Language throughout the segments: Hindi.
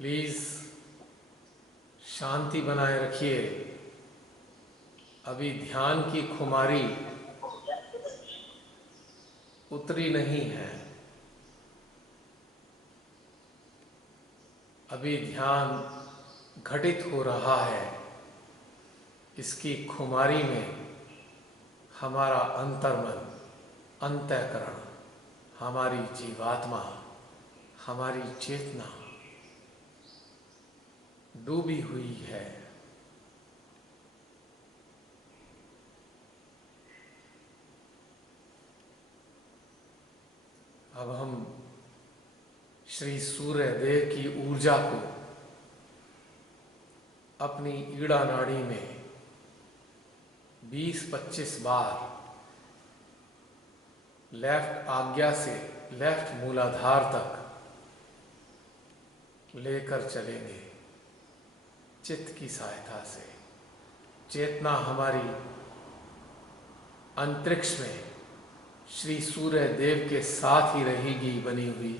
प्लीज शांति बनाए रखिए। अभी ध्यान की खुमारी उतरी नहीं है। अभी ध्यान घटित हो रहा है। इसकी खुमारी में हमारा अंतर्मन, अंतःकरण, हमारी जीवात्मा, हमारी चेतना डूबी हुई है। अब हम श्री सूर्य देव की ऊर्जा को अपनी ईड़ा नाड़ी में 20-25 बार लेफ्ट आज्ञा से लेफ्ट मूलाधार तक लेकर चलेंगे। चित्त की सहायता से चेतना हमारी अंतरिक्ष में श्री सूर्य देव के साथ ही रहेगी बनी हुई,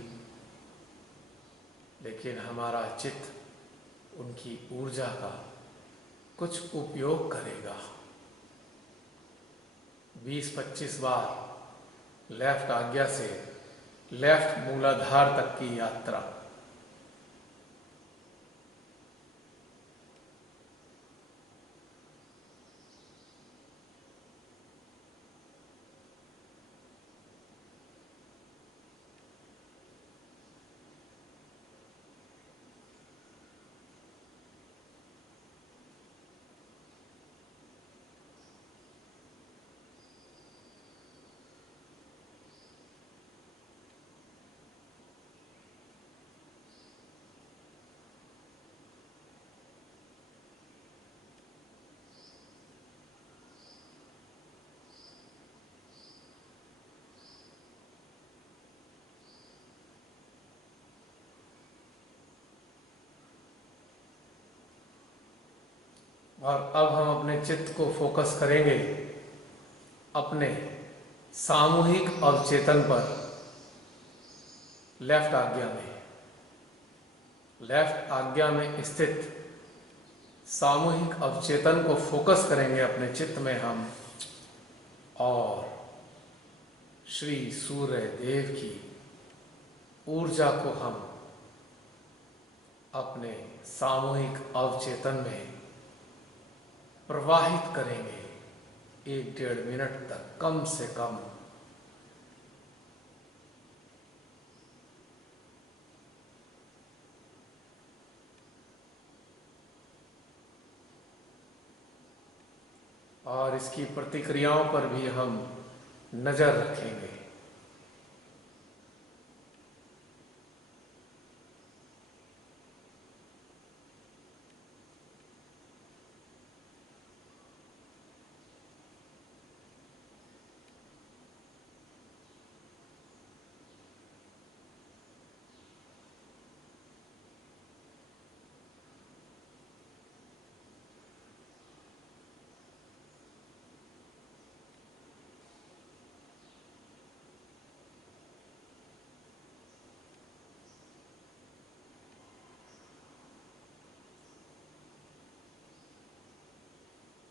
लेकिन हमारा चित्त उनकी ऊर्जा का कुछ उपयोग करेगा। 20-25 बार लेफ्ट आज्ञा से लेफ्ट मूलाधार तक की यात्रा। और अब हम अपने चित्त को फोकस करेंगे अपने सामूहिक अवचेतन पर। लेफ्ट आज्ञा में, लेफ्ट आज्ञा में स्थित सामूहिक अवचेतन को फोकस करेंगे अपने चित्त में हम, और श्री सूर्य देव की ऊर्जा को हम अपने सामूहिक अवचेतन में प्रवाहित करेंगे 1-1.5 मिनट तक कम से कम। और इसकी प्रतिक्रियाओं पर भी हम नजर रखेंगे।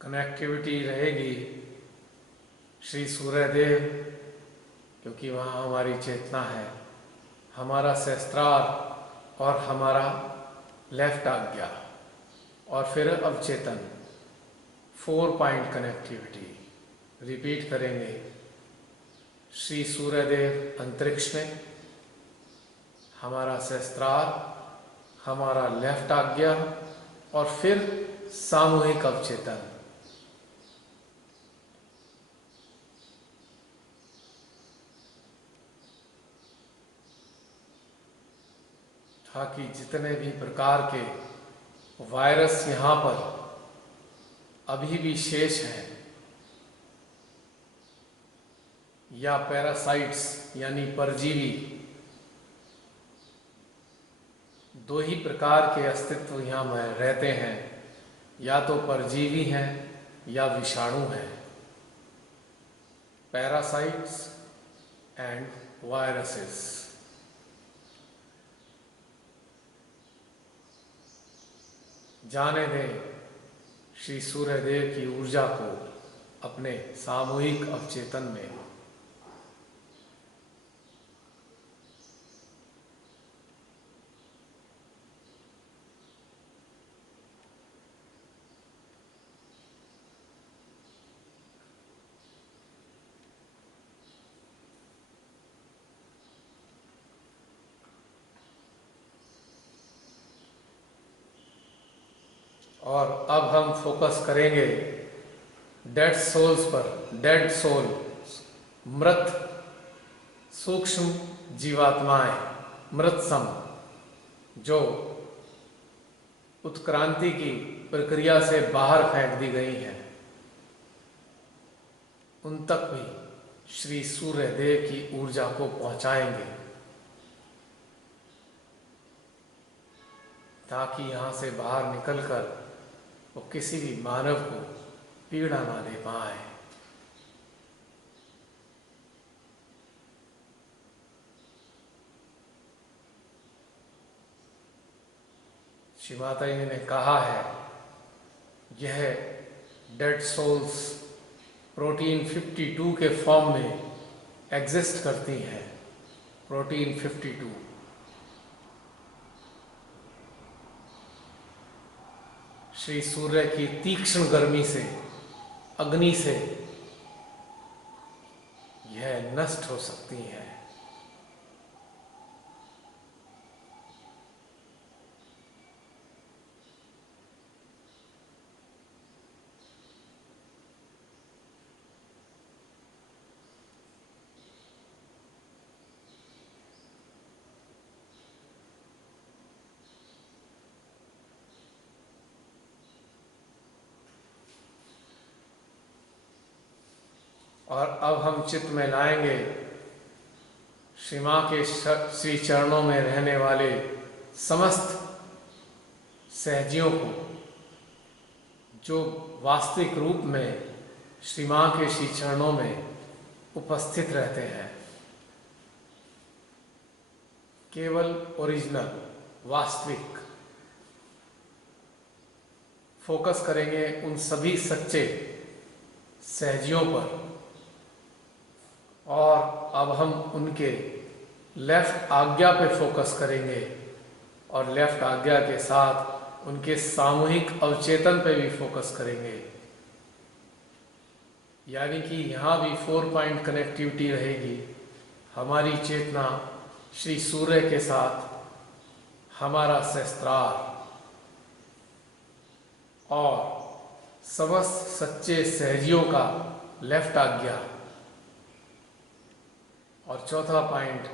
कनेक्टिविटी रहेगी श्री सूर्यदेव, क्योंकि वहाँ हमारी चेतना है, हमारा सहस्त्रार और हमारा लेफ्ट आज्ञा, और फिर अवचेतन। 4 पॉइंट कनेक्टिविटी रिपीट करेंगे। श्री सूर्यदेव अंतरिक्ष में, हमारा सहस्त्रार, हमारा लेफ्ट आज्ञा, और फिर सामूहिक अवचेतन। ताकि जितने भी प्रकार के वायरस यहाँ पर अभी भी शेष हैं, या पैरासाइट्स यानी परजीवी, 2 ही प्रकार के अस्तित्व यहाँ में रहते हैं, या तो परजीवी हैं या विषाणु हैं। Parasites and viruses. जाने दें श्री सूर्यदेव की ऊर्जा को अपने सामूहिक अवचेतन में। और अब हम फोकस करेंगे डेड सोल्स पर। डेड सोल, मृत सूक्ष्म जीवात्माएं, मृत सम, जो उत्क्रांति की प्रक्रिया से बाहर फेंक दी गई हैं, उन तक भी श्री सूर्य देव की ऊर्जा को पहुंचाएंगे, ताकि यहां से बाहर निकलकर वो किसी भी मानव को पीड़ा ना दे पाए। श्री माता जी ने कहा है, यह डेड सोल्स प्रोटीन 52 के फॉर्म में एग्जिस्ट करती हैं। प्रोटीन 52 श्री सूर्य की तीक्ष्ण गर्मी से, अग्नि से यह नष्ट हो सकती हैं। और अब हम चित्त में लाएंगे श्री मां के श्री चरणों में रहने वाले समस्त सहजियों को, जो वास्तविक रूप में श्री मां के श्री चरणों में उपस्थित रहते हैं। केवल ओरिजिनल, वास्तविक। फोकस करेंगे उन सभी सच्चे सहजियों पर। और अब हम उनके लेफ्ट आज्ञा पे फोकस करेंगे, और लेफ्ट आज्ञा के साथ उनके सामूहिक अवचेतन पे भी फोकस करेंगे। यानी कि यहाँ भी 4 पॉइंट कनेक्टिविटी रहेगी। हमारी चेतना श्री सूर्य के साथ, हमारा सहस्त्रार और समस्त सच्चे सहजियों का लेफ्ट आज्ञा। और चौथा पॉइंट,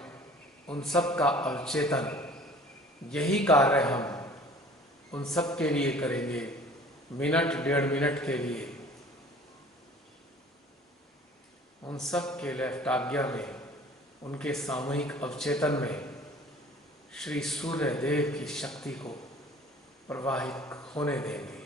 उन सब का अवचेतन। यही कार्य हम उन सब के लिए करेंगे, मिनट 1.5 मिनट के लिए। उन सब के लेफ्ट आज्ञा में, उनके सामूहिक अवचेतन में श्री सूर्य देव की शक्ति को प्रवाहित होने देंगे।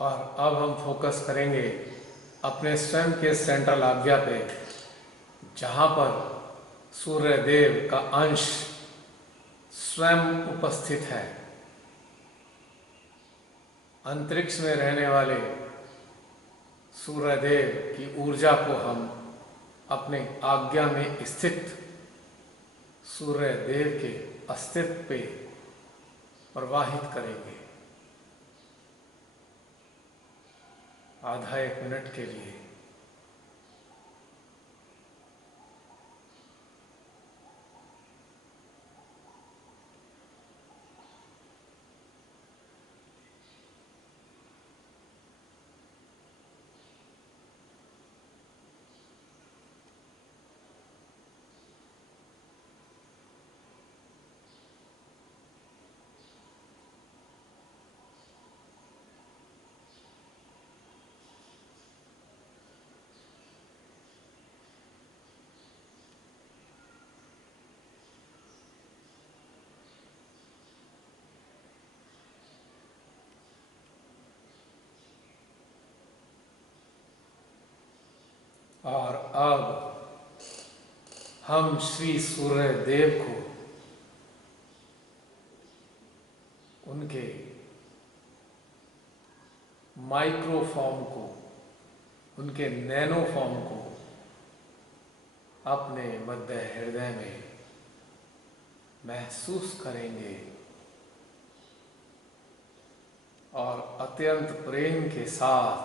और अब हम फोकस करेंगे अपने स्वयं के सेंट्रल आज्ञा पे, जहाँ पर सूर्य देव का अंश स्वयं उपस्थित है। अंतरिक्ष में रहने वाले सूर्य देव की ऊर्जा को हम अपने आज्ञा में स्थित सूर्य देव के अस्तित्व पे प्रवाहित करेंगे आधा एक मिनट के लिए। और अब हम श्री सूर्य देव को उनके माइक्रो फॉर्म को, उनके नैनो फॉर्म को अपने मध्य हृदय में महसूस करेंगे और अत्यंत प्रेम के साथ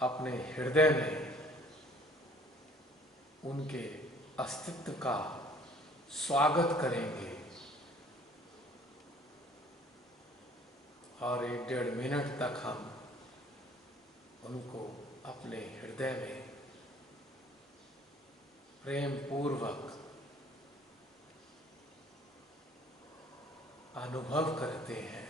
अपने हृदय में उनके अस्तित्व का स्वागत करेंगे। और 1-1.5 मिनट तक हम उनको अपने हृदय में प्रेम पूर्वक अनुभव करते हैं।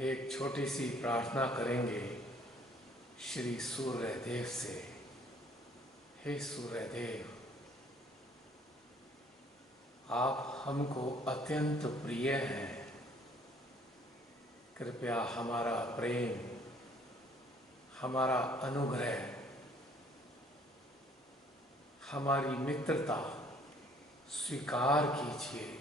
एक छोटी सी प्रार्थना करेंगे श्री सूर्य देव से। हे सूर्य देव, आप हमको अत्यंत प्रिय हैं। कृपया हमारा प्रेम, हमारा अनुग्रह, हमारी मित्रता स्वीकार कीजिए।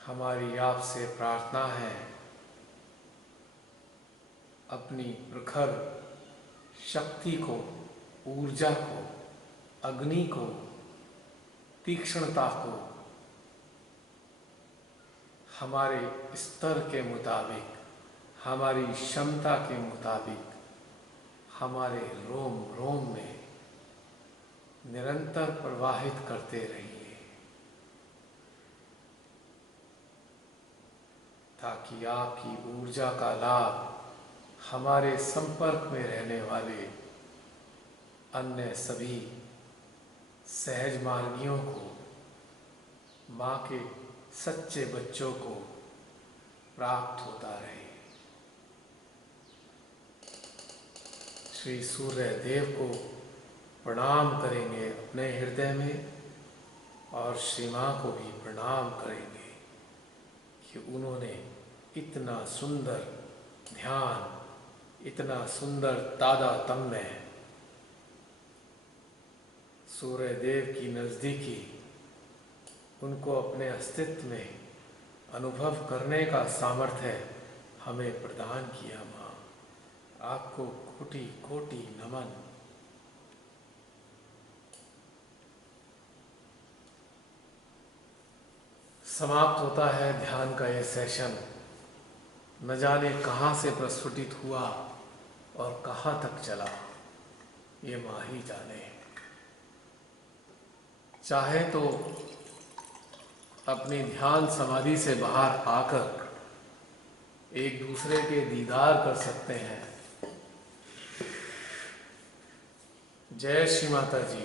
हमारी आपसे प्रार्थना है, अपनी प्रखर शक्ति को, ऊर्जा को, अग्नि को, तीक्ष्णता को हमारे स्तर के मुताबिक, हमारी क्षमता के मुताबिक हमारे रोम रोम में निरंतर प्रवाहित करते रहिए, ताकि आपकी ऊर्जा का लाभ हमारे संपर्क में रहने वाले अन्य सभी सहज मार्गियों को, माँ के सच्चे बच्चों को प्राप्त होता रहे। श्री सूर्य देव को प्रणाम करेंगे अपने हृदय में और श्री माँ को भी प्रणाम करेंगे कि उन्होंने इतना सुंदर ध्यान, इतना सुंदर तादात्म्य सूर्य देव की नज़दीकी उनको अपने अस्तित्व में अनुभव करने का सामर्थ्य हमें प्रदान किया। माँ, आपको कोटि कोटि नमन। समाप्त होता है ध्यान का ये सेशन। न जाने कहाँ से प्रस्फुटित हुआ और कहाँ तक चला, ये माँ ही जाने। चाहे तो अपनी ध्यान समाधि से बाहर आकर एक दूसरे के दीदार कर सकते हैं। जय श्री माता जी।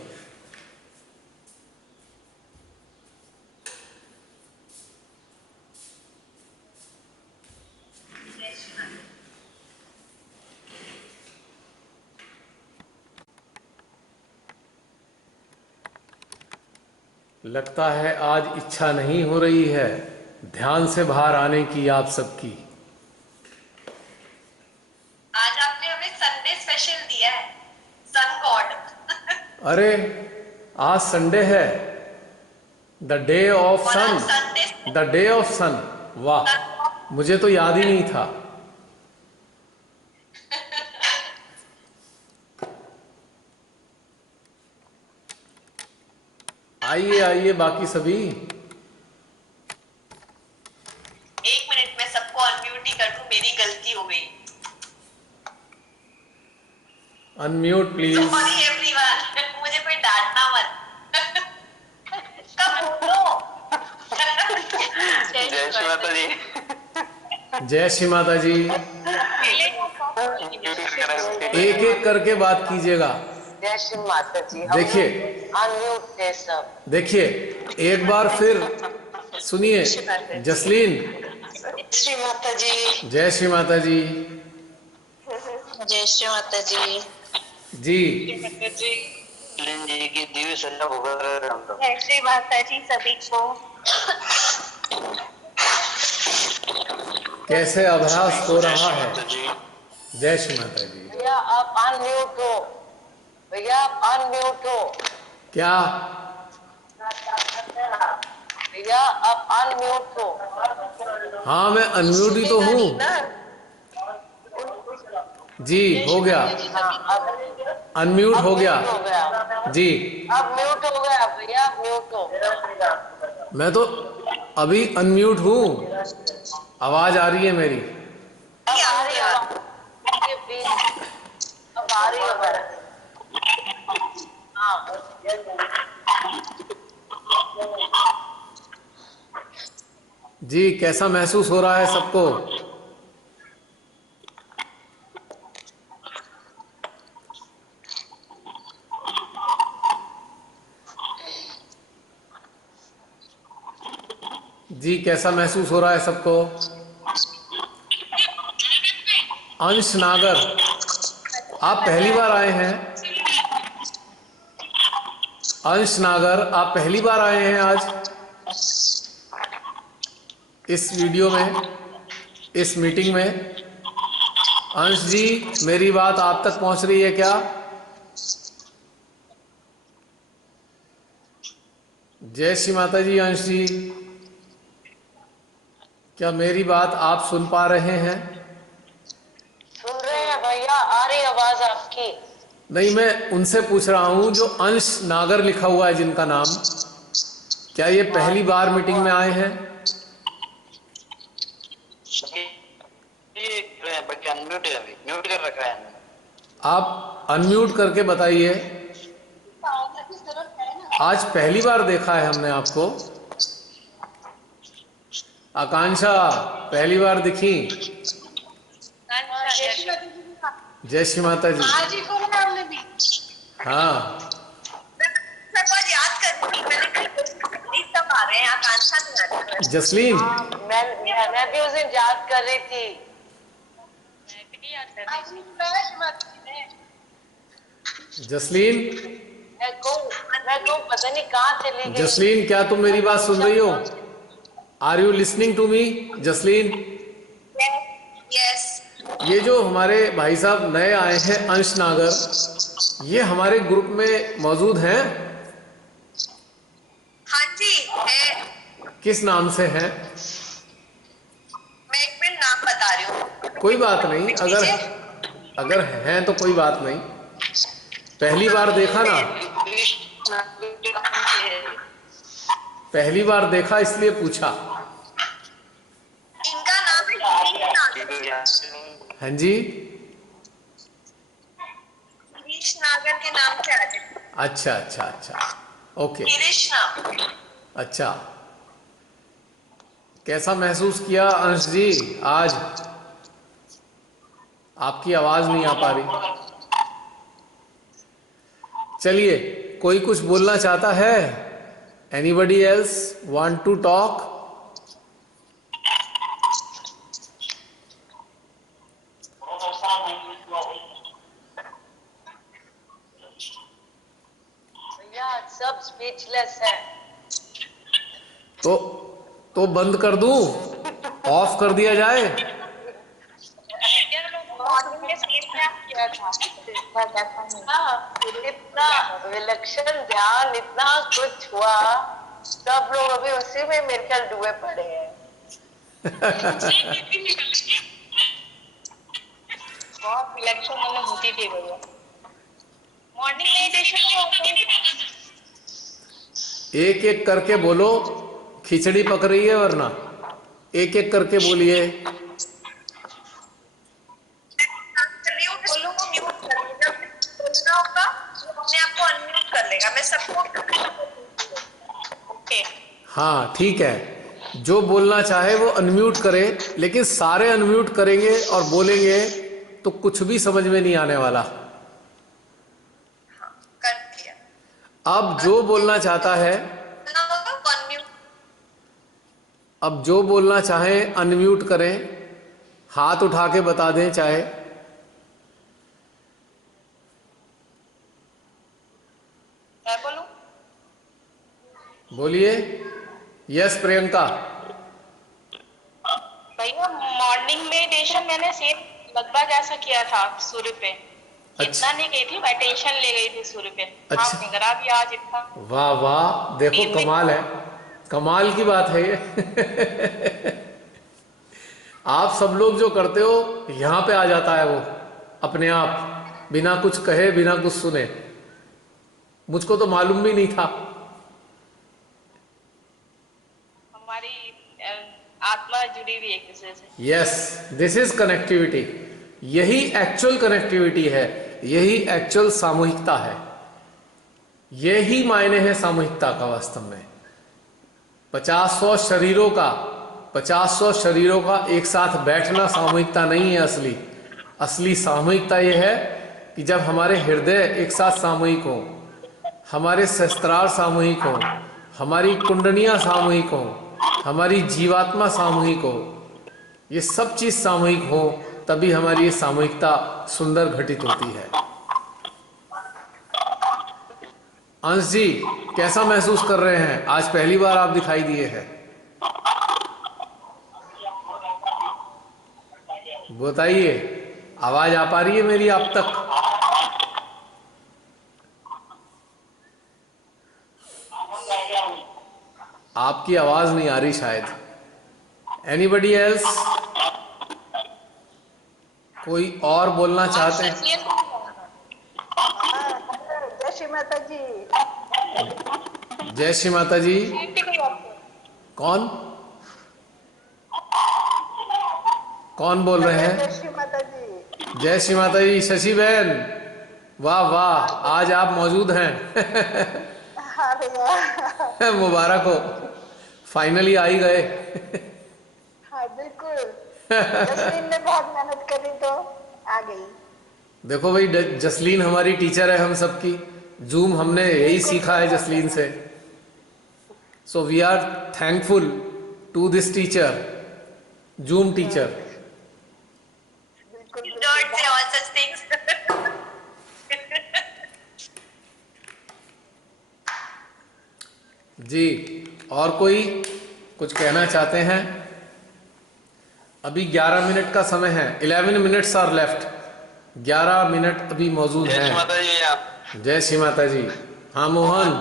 लगता है आज इच्छा नहीं हो रही है ध्यान से बाहर आने की आप सबकी। आज आपने हमें संडे स्पेशल दिया है, सन गॉड। अरे आज संडे है, the day of sun, the day of sun. वाह, मुझे तो याद ही नहीं था। आइए आइए बाकी सभी। 1 मिनट में सबको अनम्यूट ही कर दूं, मेरी गलती हो गई। Unmute please. सॉरी एवरीवन, मुझे कोई डांटना मत। कब बोलो। जय श्री माता जी। जय श्री माता जी। एक एक करके बात कीजिएगा। जय श्री माता जी। देखिए अनम्यूट थे सब। देखिए एक बार फिर सुनिए। जसलीन। श्री माता जी। जय श्री माता जी। जय श्री माता जी। जी जी की दिव्य सलाह होगा हम लोग। जय श्री माता जी सभी को। कैसे अभ्यास हो रहा है। जय श्री माता जी। भैया आप अनम्यूट हो, भैया आप अनम्यूट हो। क्या भैया आप अनम्यूट हो। हाँ मैं अनम्यूट ही तो हूँ जी। हो गया, अनम्यूट हो गया जी। अब म्यूट हो गया भैया, आप म्यूट हो। मैं तो अभी अनम्यूट हूँ, आवाज आ रही है मेरी। अब आ रही है, अब आ रही है। हाँ जी कैसा महसूस हो रहा है सबको। जी कैसा महसूस हो रहा है सबको। अंश नागर, आप पहली बार आए हैं। अंश नागर, आप पहली बार आए हैं आज इस वीडियो में, इस मीटिंग में। अंश जी मेरी बात आप तक पहुंच रही है क्या। जय श्री माता जी। अंश जी क्या मेरी बात आप सुन पा रहे हैं। सुन रहे हैं भैया, आ रही आवाज आपकी। नहीं मैं उनसे पूछ रहा हूं जो अंश नागर लिखा हुआ है जिनका नाम, क्या ये पहली बार मीटिंग में आए हैं। अनम्यूट है, अभी म्यूट कर रखा है। आप अनम्यूट करके बताइए। आज पहली बार देखा है हमने आपको। आकांक्षा पहली बार दिखी। जय श्री माता जी। हाँ याद कर सब आ रहे हैं, आकांक्षा नहीं आ रही। जसलीन मैं भी उस दिन याद कर रही थी। जसलीन मैं को पता नहीं कहाँ चली गई। जसलीन क्या तुम मेरी बात सुन रही हो। Are you listening to me Jasleen. Yes. ये जो हमारे भाई साहब नए आए हैं अंश नागर, ये हमारे ग्रुप में मौजूद हैं। हाँ जी है। किस नाम से हैं। मैं 1 मिनट नाम बता रही हूँ। कोई बात नहीं, अगर हैं तो कोई बात नहीं। पहली बार देखा ना, पहली बार देखा इसलिए पूछा। इनका नाम है गिरीश नागर। हाँ जी, गिरीश नागर के नाम से आते हैं। अच्छा अच्छा अच्छा, ओके, गिरीश नाम। अच्छा। कैसा महसूस किया अंश जी आज? आपकी आवाज नहीं आ पा रही। चलिए, कोई कुछ बोलना चाहता है? Anybody else want to talk? भैया सब स्पीचलेस है। तो तो बंद कर दूं? ऑफ कर दिया जाए? मॉर्निंग में सेम किया था। इतना विलक्षण ध्यान, इतना कुछ हुआ, सब लोग अभी उसी में मेरे ख्याल डूबे पड़े हैं। बहुत इलेक्शन अनुभूति थी भैया। मॉर्निंग मेडिटेशन एक एक करके बोलो, खिचड़ी पक रही है वरना। एक एक करके बोलिए। बोलूंगा म्यूट कर लेगा, बोलना होगा वो अपने आप को अनम्यूट कर लेगा। मैं सबको ओके। हाँ ठीक है, जो बोलना चाहे वो अनम्यूट करे, लेकिन सारे अनम्यूट करेंगे और बोलेंगे तो कुछ भी समझ में नहीं आने वाला। कर दिया। अब जो बोलना चाहता है, अब जो बोलना चाहे अनम्यूट करें, हाथ उठा के बता दें चाहे। मैं बोलूं? बोलिए। यस प्रियंका। भैया मॉर्निंग मेडिटेशन मैंने सेम लगभग ऐसा किया था सूर्य पे। इतना नहीं गई थी, मैं टेंशन ले गई थी सूर्य पे। अच्छा। हाँ निगरा भी आज इतना। वाह वाह, देखो कमाल है, कमाल की बात है ये। आप सब लोग जो करते हो यहां पे आ जाता है वो अपने आप, बिना कुछ कहे, बिना कुछ सुने। मुझको तो मालूम भी नहीं था। हमारी आत्मा जुड़ी हुई एक दूसरे से। Yes, this is connectivity. यही एक्चुअल कनेक्टिविटी है, यही एक्चुअल सामूहिकता है, यही मायने है सामूहिकता का वास्तव में। 50-100 शरीरों का 50-100 शरीरों का एक साथ बैठना सामूहिकता नहीं है। असली असली सामूहिकता यह है कि जब हमारे हृदय एक साथ सामूहिक हो, हमारे शस्त्रार सामूहिक हो, हमारी कुंडलियां सामूहिक हो, हमारी जीवात्मा सामूहिक हो, ये सब चीज सामूहिक हो, तभी हमारी ये सामूहिकता सुंदर घटित होती है। अंश जी, कैसा महसूस कर रहे हैं? आज पहली बार आप दिखाई दिए हैं, बताइए। आवाज आ पा रही है मेरी आप तक? आपकी आवाज नहीं आ रही शायद। Anybody else? कोई और बोलना चाहते हैं? जय श्री माता जी। जय श्री माता जी। कौन कौन बोल रहे हैं? जय श्री माता जी। जय श्री माता जी। शशि बहन, वाह वाह, आज आप मौजूद हैं। मुबारक हो, फाइनली आ ही गए। हाँ बिल्कुल, जसलीन ने बहुत मेहनत करी तो आ गई। देखो भाई, जसलीन हमारी टीचर है हम सबकी। जूम हमने यही सीखा है जसलीन से। So we are thankful to this teacher, zoom teacher. Don't say all such things. जी, और कोई कुछ कहना चाहते हैं? अभी 11 मिनट का समय है, 11 मिनट्स आर लेफ्ट। 11 मिनट अभी मौजूद हैं। जय श्री माता जी। हाँ मोहन।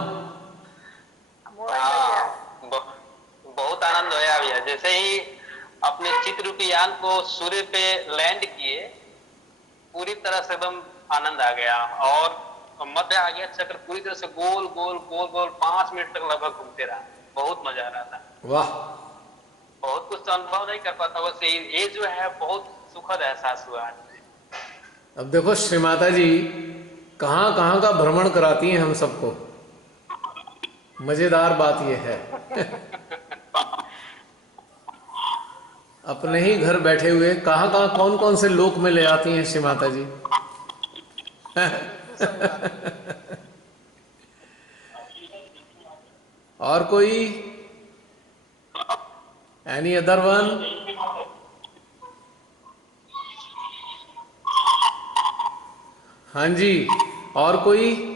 बहुत आनंद होया भैया, जैसे ही अपने चित्र रूपी यान को सूर्य पे लैंड किए, पूरी तरह से एकदम आनंद आ गया और मध्य आ गया चक्र पूरी तरह से गोल गोल गोल गोल 5 मिनट तक लगभग घूमते रहा। बहुत मजा आ रहा था। वाह, बहुत कुछ तो अनुभव नहीं कर पाता, बस ये जो है बहुत सुखद एहसास हुआ आज। अब देखो श्री माता जी कहाँ कहाँ का भ्रमण कराती हैं हम सबको। मजेदार बात यह है अपने ही घर बैठे हुए कहाँ कहाँ कौन कौन से लोक में ले आती हैं श्री माता जी। और कोई एनी अदर वन? हाँ जी, और कोई?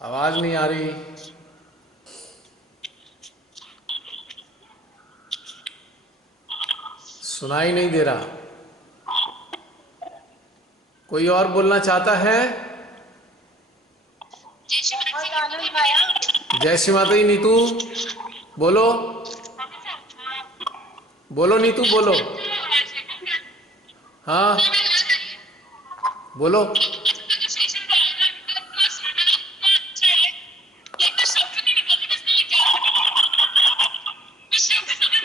आवाज नहीं आ रही। सुनाई नहीं दे रहा। कोई और बोलना चाहता है? जय श्री माता जी। नीतू बोलो, बोलो नीतू बोलो। हाँ बोलो।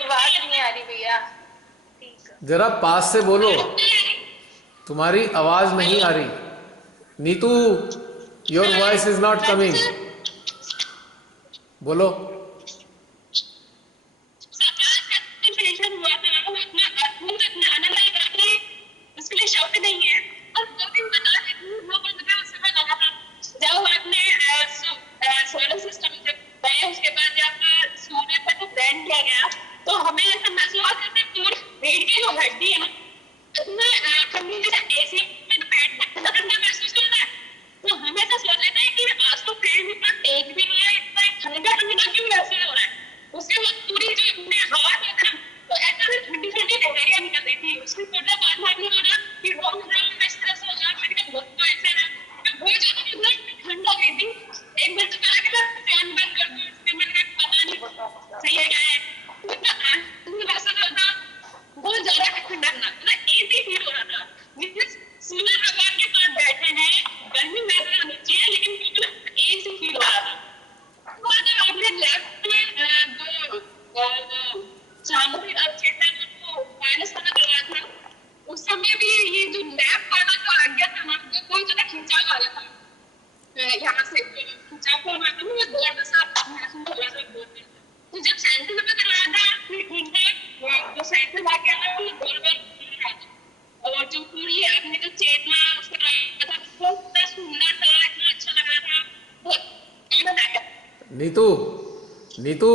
बात नहीं आ रही भैया। जरा पास से बोलो, तुम्हारी आवाज नहीं आ रही। Neetu, your voice is not coming. बोलो। उसके बाद जब सूर्य पर जब लैंड किया गया तो हमें ऐसा महसूस हुआ जैसे पूरी रीढ़ की जो हड्डी है ना उसमें ठंडी जैसे एसी में पेट ठंडा ठंडा महसूस हो रहा है। तो हमें ऐसा सोच लेते हैं कि आज तो पेट में इतना तेज भी नहीं है, इतना ठंडा ठंडा क्यों महसूस हो रहा है। उसके बाद पूरी जो अपने हवा थी ना तो ऐसा ठंडी ठंडी लहरियां निकल रही थी। उसके थोड़ा बाद में हो रहा कि रोज मैं इस तरह से हो जाए, मैंने कहा बहुत तो ऐसे है बहुत ज्यादा मतलब ठंड लग रही थी। एक बार तो कहा कि मैं फैन बंद कर दूं, इसलिए मैंने कहा पता नहीं सही है क्या है। ऐसा लग रहा बहुत ज्यादा ठंडा ना मतलब एसी फील हो रहा था। सूर्य भगवान के पास बैठे हैं, गर्मी महसूस होनी चाहिए लेकिन बिल्कुल एसी फील हो रहा था। और जब आपने लेफ्ट में जो सामूहिक अवचेतन को माइनस करना लगा था उस समय भी ये जो लैब वाला जो आज्ञा था ना तो बहुत ज्यादा खिंचाव आ रहा था। यहाँ से खिंचाव को मैं तो दौड़ सा महसूस हो रहा था। तो जब साइकिल पे करवाया था फिर ठीक है जो साइकिल आके आना वो गोल और जो पूरी अपनी जो चेतना उसका था बहुत सुंदर था, इतना अच्छा लग रहा था, बहुत आनंद आया। नीतू, नीतू,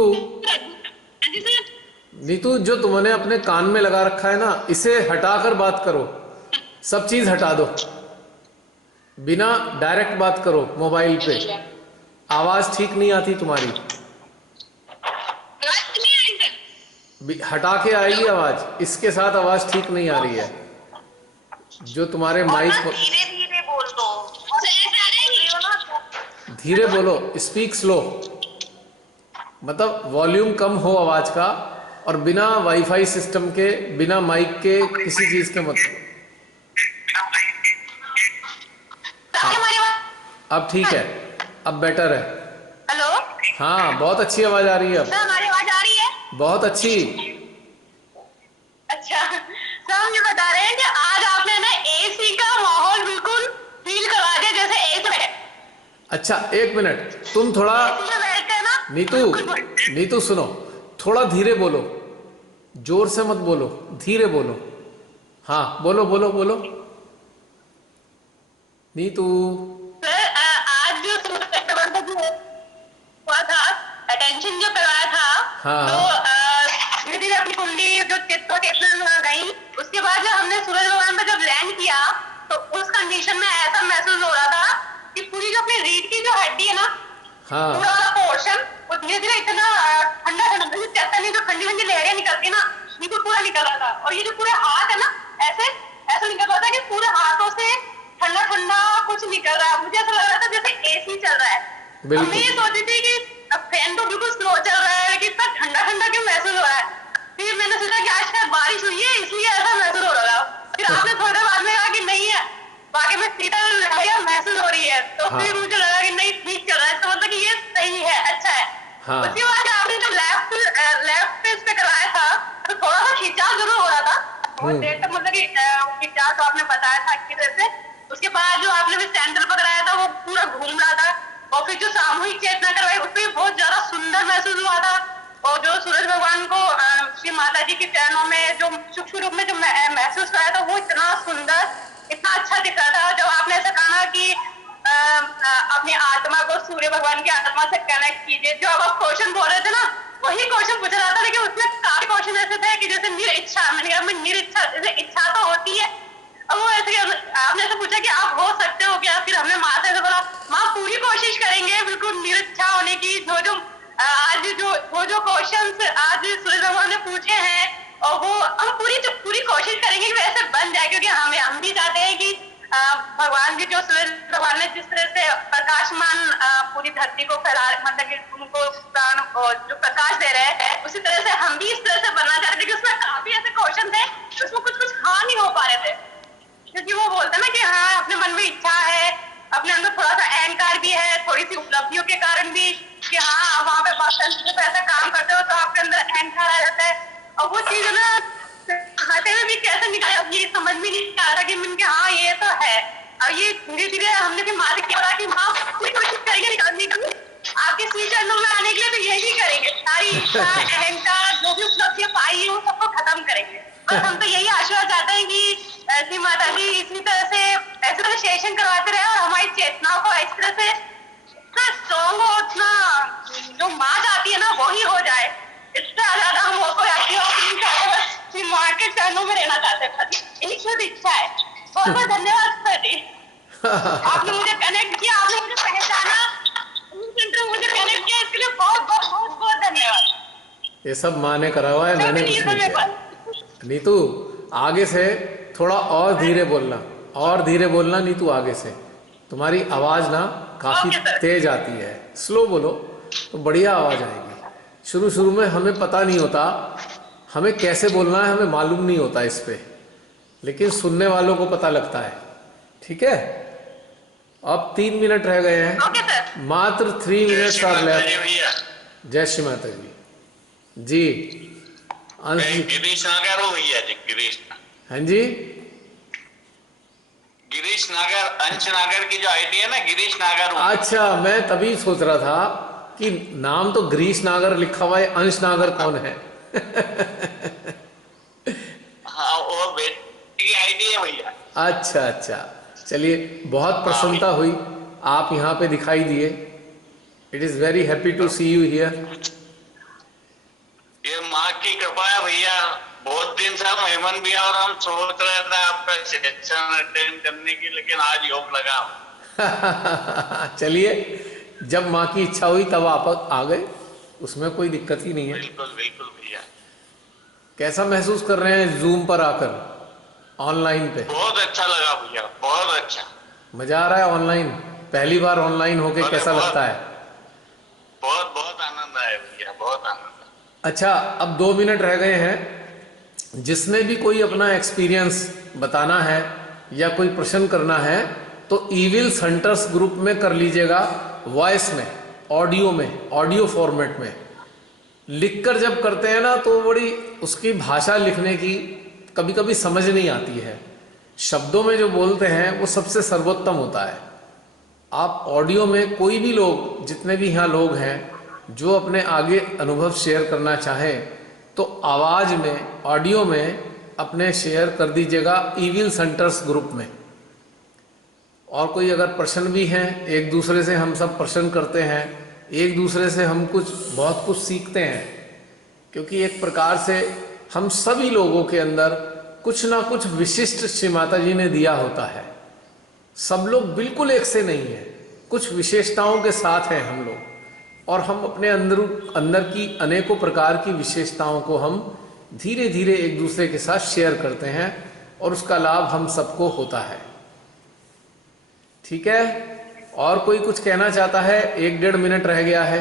नीतू, जो तुमने अपने कान में लगा रखा है ना इसे हटाकर बात करो। सब चीज हटा दो, बिना डायरेक्ट बात करो मोबाइल पे। आवाज ठीक नहीं आती तुम्हारी। हटा के आएगी आवाज, इसके साथ आवाज ठीक नहीं आ रही है। जो तुम्हारे माइक धीरे धीरे बोल दो, धीरे बोलो, स्पीक स्लो, मतलब वॉल्यूम कम हो आवाज का और बिना वाईफाई सिस्टम के बिना माइक के किसी चीज के मत। हाँ, अब ठीक है, अब बेटर है। हेलो, हाँ बहुत अच्छी आवाज आ रही है अब। हमारी आवाज आ रही है? बहुत अच्छी। अच्छा सर, हम ये बता रहे हैं कि आज आपने ना एसी का माहौल बिल्कुल फील करवा दिया जैसे एसी है। अच्छा एक मिनट, तुम थोड़ा बैठते हैं ना नीतू, नीतू सुनो, थोड़ा धीरे बोलो, जोर से मत बोलो, धीरे बोलो। हाँ बोलो बोलो बोलो नीतू। सर आज जो हुआ था अटेंशन जो करवाया था हाँ। तो धीरे धीरे अपनी कुंडली जो गई। उसके बाद जब हमने सूरज भगवान पे जब लैंड किया तो उस कंडीशन में ऐसा महसूस हो रहा था कि पूरी जो अपनी रीढ़ की जो हड्डी है ना हाँ पूरा वाला पोर्शन वो धीरे धीरे इतना ठंडा ठंडा चलता नहीं, जो ठंडी ठंडी लहरें निकलती ना बिल्कुल पूरा निकल रहा था। और ये जो पूरे हाथ है ना ऐसे ऐसा निकल रहा था कि पूरे हाथों से ठंडा ठंडा कुछ निकल रहा है। मुझे ऐसा लग रहा था जैसे एसी चल रहा है। मैं ये सोची थी कि अब फैन तो बिल्कुल स्लो चल रहा है कि इतना ठंडा ठंडा क्यों महसूस हो रहा है। फिर मैंने सोचा कि आज शायद बारिश हुई है इसलिए ऐसा महसूस हो रहा था। फिर फिर आपने थोड़ी देर बाद में कहा कि नहीं है, बाकी में शीतल लहरियां महसूस हो रही है, तो हाँ। फिर मुझे लगा कि नहीं ठीक चल रहा है, तो मतलब कि ये सही है, अच्छा है। हाँ। उसके बाद आपने जो लेफ्ट पेज पे कराया था, तो थोड़ा सा खिंचाव जरूर हो रहा था बहुत देर तक, मतलब कि खिंचाव तो आपने बताया था अच्छी तरह से। उसके बाद जो आपने भी सेंटर पर कराया था वो पूरा घूम रहा था, और फिर जो सामूहिक चेतना करवाई उसमें बहुत ज्यादा सुंदर महसूस हुआ था। और जो सूरज भगवान को श्री माता जी के चरणों में जो सूक्ष्म रूप में जो महसूस कराया था वो इतना सुंदर, इतना अच्छा दिख रहा था। जब आपने ऐसा कहा कि अपनी आत्मा को सूर्य भगवान की आत्मा से कनेक्ट कीजिए, जो अब आप क्वेश्चन बोल रहे थे ना, वही क्वेश्चन पूछ रहा था, लेकिन उसमें काफी क्वेश्चन ऐसे थे कि जैसे निरिच्छा, मैंने कहा निरिच्छा, जैसे इच्छा तो होती है, अब वो ऐसे आपने ऐसे पूछा कि आप हो सकते हो क्या, फिर हमने माँ से बोला माँ पूरी कोशिश करेंगे बिल्कुल निरिच्छा होने की। जो आज जो क्वेश्चंस आज सूर्य भगवान ने पूछे हैं, और वो हम पूरी कोशिश करेंगे कि वैसे बन जाए, क्योंकि हम भी चाहते हैं कि भगवान जी जो सूर्य भगवान ने जिस तरह से प्रकाशमान पूरी धरती को फैला, मतलब कि उनको प्राण जो प्रकाश दे रहे हैं, उसी तरह से हम भी इस तरह से बनना चाहते थे। उसमें काफी ऐसे क्वेश्चन थे उसमें कुछ हाँ नहीं हो पा रहे थे, क्योंकि वो बोलते ना कि हाँ अपने मन में इच्छा है, अपने अंदर थोड़ा सा अहंकार भी है, थोड़ी सी उपलब्धियों के कारण भी कि हाँ वहाँ पे बस ऐसा काम करते हो तो आपके अंदर अहंकार आ जाता है, और वो चीज ना खाते हुए भी कैसे निकाले, अब ये समझ में नहीं आ रहा कि मैंने हाँ ये तो है। और ये धीरे धीरे हमने भी माँ से बोला कि माँ पूरी कोशिश करेंगे निकालने की, आपके श्री चरणों में आने के लिए तो यही करेंगे, सारी इच्छा अहंकार जो भी उपलब्धियां पाई है वो सबको खत्म करेंगे। बस हम तो यही आशीर्वाद चाहते हैं कि ऐसी माता जी इसी तरह से ऐसे तरह सेशन करवाते रहे, और हमारी चेतनाओं को इस तरह से इतना स्ट्रॉन्ग हो, इतना जो माँ चाहती है ना वही हो जाए, इससे ज्यादा हम और कोई आशीर्वाद चाहते, बस माँ के चरणों में रहना चाहते हैं, एक शुद्ध इच्छा है। बहुत बहुत धन्यवाद सर जी, आपने मुझे कनेक्ट किया, आपने मुझे पहचाना, मुझे कनेक्ट किया, इसके लिए बहुत बहुत बहुत बहुत धन्यवाद। ये सब माँ ने करा हुआ है, मैंने कुछ नहीं किया। नीतू आगे से थोड़ा और धीरे बोलना, और धीरे बोलना नीतू, आगे से तुम्हारी आवाज ना काफी तेज आती है, स्लो बोलो तो बढ़िया आवाज आएगी। शुरू शुरू में हमें पता नहीं होता, हमें कैसे बोलना है हमें मालूम नहीं होता इस पे, लेकिन सुनने वालों को पता लगता है। ठीक है, अब 3 मिनट रह गए हैं, मात्र 3 मिनट्स आर लेफ्ट। जय श्री माता जी। जी अंश जी, गिरीश नागर हो भैया जी, गिरीश। हाँ जी, गिरीश नागर, अंश नागर की जो आईडी है ना, गिरीश नागर हो। अच्छा मैं तभी सोच रहा था कि नाम तो गिरीश नागर लिखा हुआ है, अंश नागर कौन है? हाँ वो बेटी की आईडी है भैया। अच्छा अच्छा, चलिए बहुत प्रसन्नता हुई आप यहाँ पे दिखाई दिए। It is very happy to see you here. ये माँ की कृपा है भैया, बहुत दिन से हम हेमंत भैया और हम सोच रहे थे आपका सेशन अटेंड करने की, लेकिन आज योग लगा। चलिए, जब माँ की इच्छा हुई तब आप आ गए, उसमें कोई दिक्कत ही नहीं है। बिल्कुल बिल्कुल भैया। कैसा महसूस कर रहे हैं जूम पर आकर, ऑनलाइन पे? बहुत अच्छा लगा भैया, बहुत अच्छा, मजा आ रहा है ऑनलाइन? पहली बार ऑनलाइन होके कैसा लगता है? बहुत बहुत आनंद आया भैया, बहुत आनंद। अच्छा, अब 2 मिनट रह गए हैं। जिसने भी कोई अपना एक्सपीरियंस बताना है या कोई प्रश्न करना है तो ईविल्स हंटर्स ग्रुप में कर लीजिएगा, वॉइस में, ऑडियो में, ऑडियो फॉर्मेट में लिखकर जब करते हैं ना तो बड़ी उसकी भाषा लिखने की कभी कभी समझ नहीं आती है। शब्दों में जो बोलते हैं वो सबसे सर्वोत्तम होता है। आप ऑडियो में कोई भी लोग, जितने भी यहाँ लोग हैं जो अपने आगे अनुभव शेयर करना चाहें तो आवाज में, ऑडियो में अपने शेयर कर दीजिएगा ईविल सेंटर्स ग्रुप में। और कोई अगर प्रश्न भी हैं, एक दूसरे से हम सब प्रश्न करते हैं, एक दूसरे से हम बहुत कुछ सीखते हैं, क्योंकि एक प्रकार से हम सभी लोगों के अंदर कुछ ना कुछ विशिष्ट श्री माता जी ने दिया होता है। सब लोग बिल्कुल एक से नहीं है, कुछ विशेषताओं के साथ हैं हम लोग, और हम अपने अंदर की अनेकों प्रकार की विशेषताओं को हम धीरे धीरे एक दूसरे के साथ शेयर करते हैं और उसका लाभ हम सबको होता है। ठीक है, और कोई कुछ कहना चाहता है? 1-1.5 मिनट रह गया है।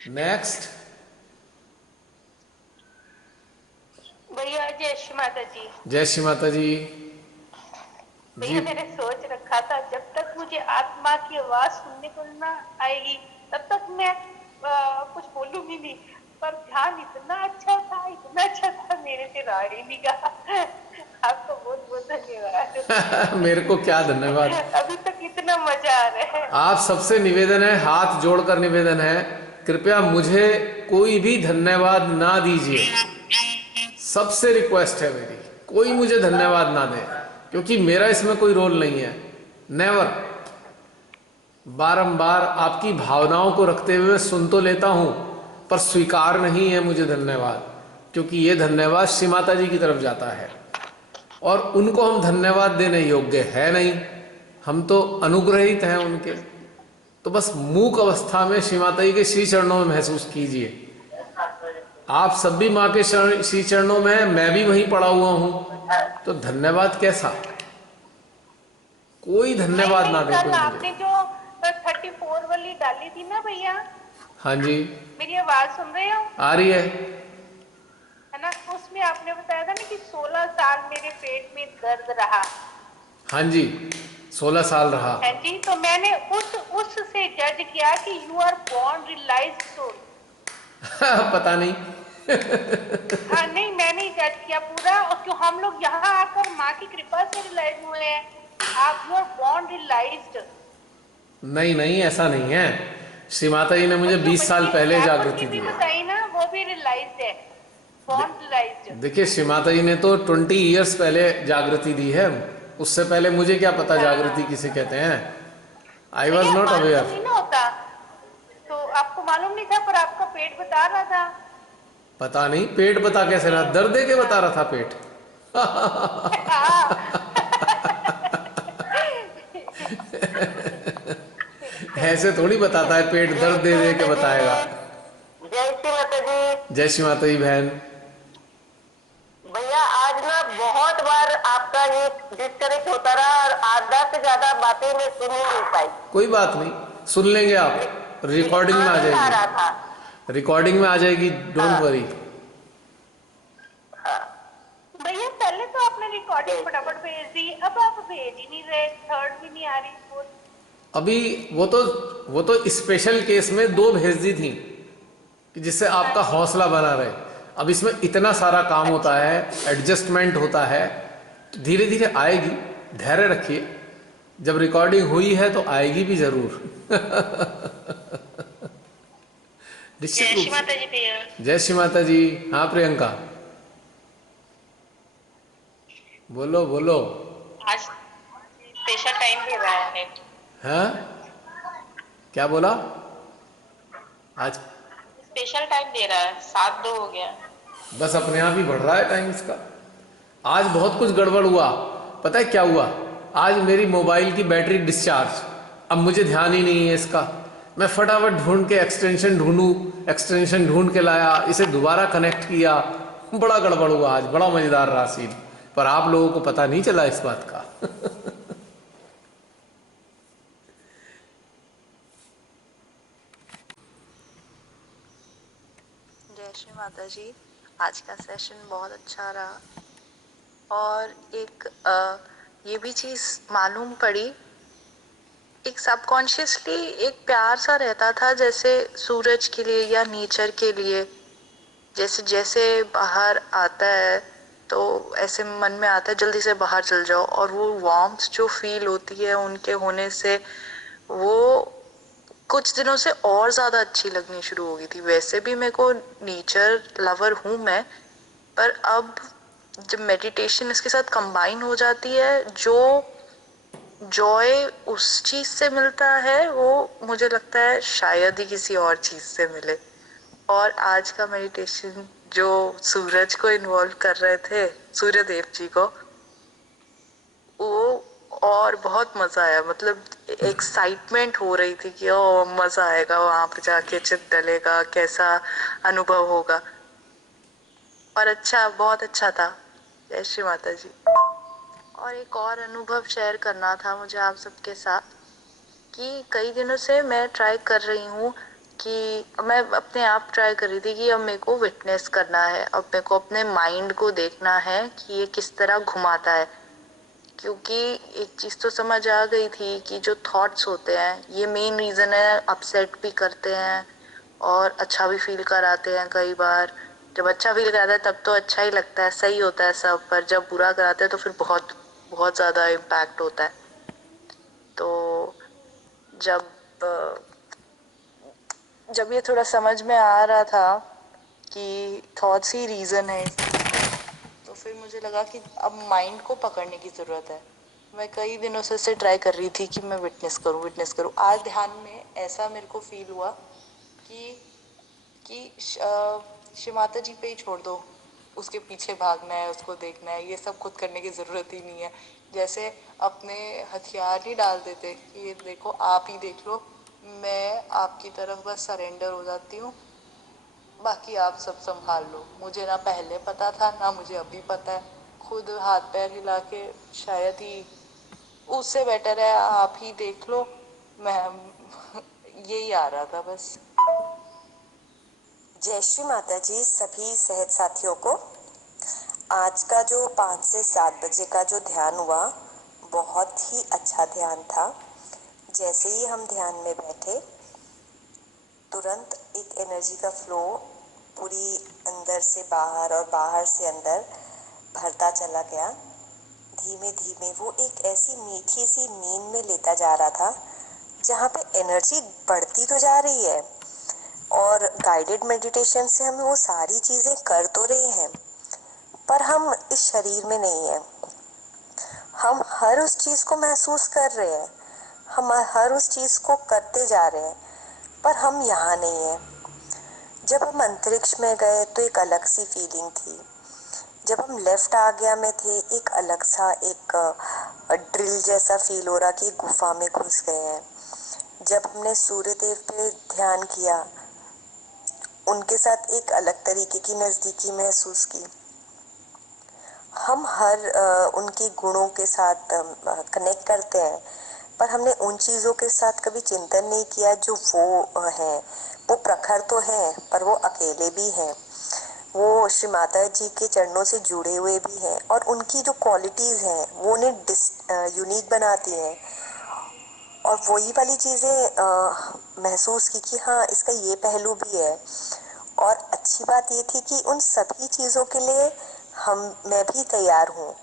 नेक्स्ट। भैया जय श्री माता जी। जय श्री माता जी। जी। भैया मैंने सोच रखा था जब तक मुझे आत्मा की आवाज सुनने को ना आएगी तब तक मैं कुछ बोलूंगी नहीं, पर ध्यान इतना अच्छा था मेरे से रहा ही नहीं गया। आपको बहुत बहुत धन्यवाद। मेरे को क्या धन्यवाद। अभी तक इतना मजा आ रहा है। आप सबसे निवेदन है, हाथ जोड़कर निवेदन है, कृपया मुझे कोई भी धन्यवाद ना दीजिए। सबसे रिक्वेस्ट है मेरी, कोई मुझे धन्यवाद ना दे, क्योंकि मेरा इसमें कोई रोल नहीं है। नेवर। बारंबार आपकी भावनाओं को रखते हुए सुन तो लेता हूं, पर स्वीकार नहीं है मुझे धन्यवाद, क्योंकि ये धन्यवाद श्री माता जी की तरफ जाता है और उनको हम धन्यवाद देने योग्य है नहीं। हम तो अनुग्रहित हैं उनके। तो बस मूक अवस्था में श्री माता जी के श्री चरणों में महसूस कीजिए। आप सब भी माँ के श्री चरणों में हैं, मैं भी वहीं पड़ा हुआ हूं, तो धन्यवाद कैसा? कोई धन्यवाद ना दे कल कोई आपने मुझे। जो 34 वाली डाली थी ना भैया, हाँ जी। मेरी आवाज सुन रहे हो? आ रही है है ना? उसमें आपने बताया था ना कि 16 साल मेरे पेट में दर्द रहा। हाँ जी, 16 साल रहा। है जी, तो मैंने उससे जज किया कि you are born realised soul. पता नहीं। हाँ नहीं, मैंने जज किया पूरा, और क्यों हम लोग यहाँ आकर माँ की कृपा से रियलाइज हुए हैं। आप यू आर बॉर्न रियलाइज्ड। नहीं नहीं, ऐसा नहीं है। श्री माता जी ने मुझे 20 साल पहले जागृति दी है। बताई ना, वो भी रियलाइज्ड है, बॉर्न रियलाइज्ड। देखिए, श्री माता जी ने तो 20 ईयर्स पहले जागृति दी है। उससे पहले मुझे क्या पता जागृति किसे कहते हैं। I was not aware. नहीं ना होता तो आपको मालूम नहीं था, पर आपका पेट बता रहा था। पता नहीं पेट बता कैसे रहा, दर्द दे के बता रहा था पेट। ऐसे थोड़ी बताता है पेट, दर्द दे दे के बताएगा। जय श्री माता जी। जय श्री माता जी बहन। भैया आज ना बहुत बार आपका ये डिस्कनेक्ट होता रहा और आधा से ज्यादा बातें मैं सुन ही नहीं पाई। कोई बात नहीं, सुन लेंगे आप, रिकॉर्डिंग में आ जाएगी। रिकॉर्डिंग में आ जाएगी, डोंट वरी। भैया पहले तो आपने रिकॉर्डिंग फटाफट भेज दी, अब आप भेज ही नहीं रहे, थर्ड भी नहीं आ रही फोर्थ। अभी वो तो स्पेशल केस में 2 भेज दी थी कि जिससे आपका हौसला बना रहे। अब इसमें इतना सारा काम होता है, एडजस्टमेंट होता है, तो धीरे धीरे आएगी, धैर्य रखिए। जब रिकॉर्डिंग हुई है तो आएगी भी जरूर। जय श्री माता जी भैया। जय श्री माता जी। हाँ प्रियंका, बोलो बोलो। आज स्पेशल टाइम दे रहा है। हाँ, क्या बोला? आज स्पेशल टाइम दे रहा है, 7:02 हो गया। बस अपने आप ही बढ़ रहा है टाइम इसका। आज बहुत कुछ गड़बड़ हुआ। पता है क्या हुआ? आज मेरी मोबाइल की बैटरी डिस्चार्ज। अब मुझे ध्यान ही नहीं है इसका। मैं फटाफट ढूंढ के एक्सटेंशन ढूंढ के लाया, इसे दोबारा कनेक्ट किया। बड़ा गड़बड़ हुआ आज, बड़ा मजेदार रहा सीन, पर आप लोगों को पता नहीं चला इस बात का। जय श्री माता जी। आज का सेशन बहुत अच्छा रहा और एक ये भी चीज़ मालूम पड़ी, एक सबकॉन्शियसली एक प्यार सा रहता था, जैसे सूरज के लिए या नेचर के लिए। जैसे जैसे बाहर आता है तो ऐसे मन में आता है जल्दी से बाहर चल जाओ, और वो वार्मथ जो फील होती है उनके होने से, वो कुछ दिनों से और ज़्यादा अच्छी लगनी शुरू हो गई थी। वैसे भी मेरे को नेचर लवर हूँ मैं, पर अब जब मेडिटेशन इसके साथ कंबाइन हो जाती है, जो जॉय उस चीज़ से मिलता है वो मुझे लगता है शायद ही किसी और चीज़ से मिले। और आज का मेडिटेशन जो सूरज को इन्वॉल्व कर रहे थे, सूर्य देव जी को, वो और बहुत मजा आया। मतलब एक्साइटमेंट हो रही थी कि ओ मजा आएगा, वहां पर जाके चित डलेगा, कैसा अनुभव होगा। और अच्छा, बहुत अच्छा था। जय श्री माता जी। और एक और अनुभव शेयर करना था मुझे आप सबके साथ कि कई दिनों से मैं ट्राई कर रही हूँ कि मैं अपने आप ट्राई कर रही थी कि अब मेरे को विटनेस करना है, अब मेरे को अपने माइंड को देखना है कि ये किस तरह घुमाता है। क्योंकि एक चीज तो समझ आ गई थी कि जो थॉट्स होते हैं ये मेन रीजन है, अपसेट भी करते हैं और अच्छा भी फील कराते हैं। कई बार जब अच्छा फील कराता है तब तो अच्छा ही लगता है, सही होता है सब, पर जब बुरा कराते हैं तो फिर बहुत बहुत ज्यादा इम्पैक्ट होता है। तो जब जब ये थोड़ा समझ में आ रहा था कि थॉट्स ही रीजन है इस चीज का, तो फिर मुझे लगा कि अब माइंड को पकड़ने की जरूरत है। मैं कई दिनों से इसे ट्राई कर रही थी कि मैं विटनेस करूं विटनेस करूं। आज ध्यान में ऐसा मेरे को फील हुआ कि शिव माता जी पे ही छोड़ दो, उसके पीछे भागना है, उसको देखना है, ये सब खुद करने की जरूरत ही नहीं है। जैसे अपने हथियार नहीं डाल देते कि ये देखो आप ही देख लो, मैं आपकी तरफ बस सरेंडर हो जाती हूँ, बाकी आप सब संभाल लो। मुझे ना पहले पता था ना मुझे अभी पता है, खुद हाथ पैर हिला के शायद ही उससे बेटर है आप ही देख लो। मैं यही आ रहा था बस। जय श्री माता जी सभी सहज साथियों को। आज का जो 5 से 7 बजे का जो ध्यान हुआ बहुत ही अच्छा ध्यान था। जैसे ही हम ध्यान में बैठे तुरंत एक एनर्जी का फ्लो पूरी अंदर से बाहर और बाहर से अंदर भरता चला गया। धीमे धीमे वो एक ऐसी मीठी सी नींद में लेता जा रहा था जहाँ पे एनर्जी बढ़ती तो जा रही है और गाइडेड मेडिटेशन से हम वो सारी चीजें कर तो रहे हैं, पर हम इस शरीर में नहीं है। हम हर उस चीज को महसूस कर रहे हैं, हम हर उस चीज को करते जा रहे हैं, पर हम यहाँ नहीं है। जब हम अंतरिक्ष में गए तो एक अलग सी फीलिंग थी। जब हम लेफ्ट आज्ञा में थे एक अलग सा एक ड्रिल जैसा फील हो रहा कि गुफा में घुस गए हैं। जब हमने सूर्य देव पे ध्यान किया उनके साथ एक अलग तरीके की नजदीकी महसूस की। हम हर उनके गुणों के साथ कनेक्ट करते हैं, पर हमने उन चीज़ों के साथ कभी चिंतन नहीं किया जो वो हैं। वो प्रखर तो हैं पर वो अकेले भी हैं। वो श्री माता जी के चरणों से जुड़े हुए भी हैं और उनकी जो क्वालिटीज़ हैं वो उन्हें यूनिक बनाती हैं। और वही वाली चीज़ें महसूस की कि हाँ इसका ये पहलू भी है। और अच्छी बात ये थी कि उन सभी चीज़ों के लिए मैं भी तैयार हूँ।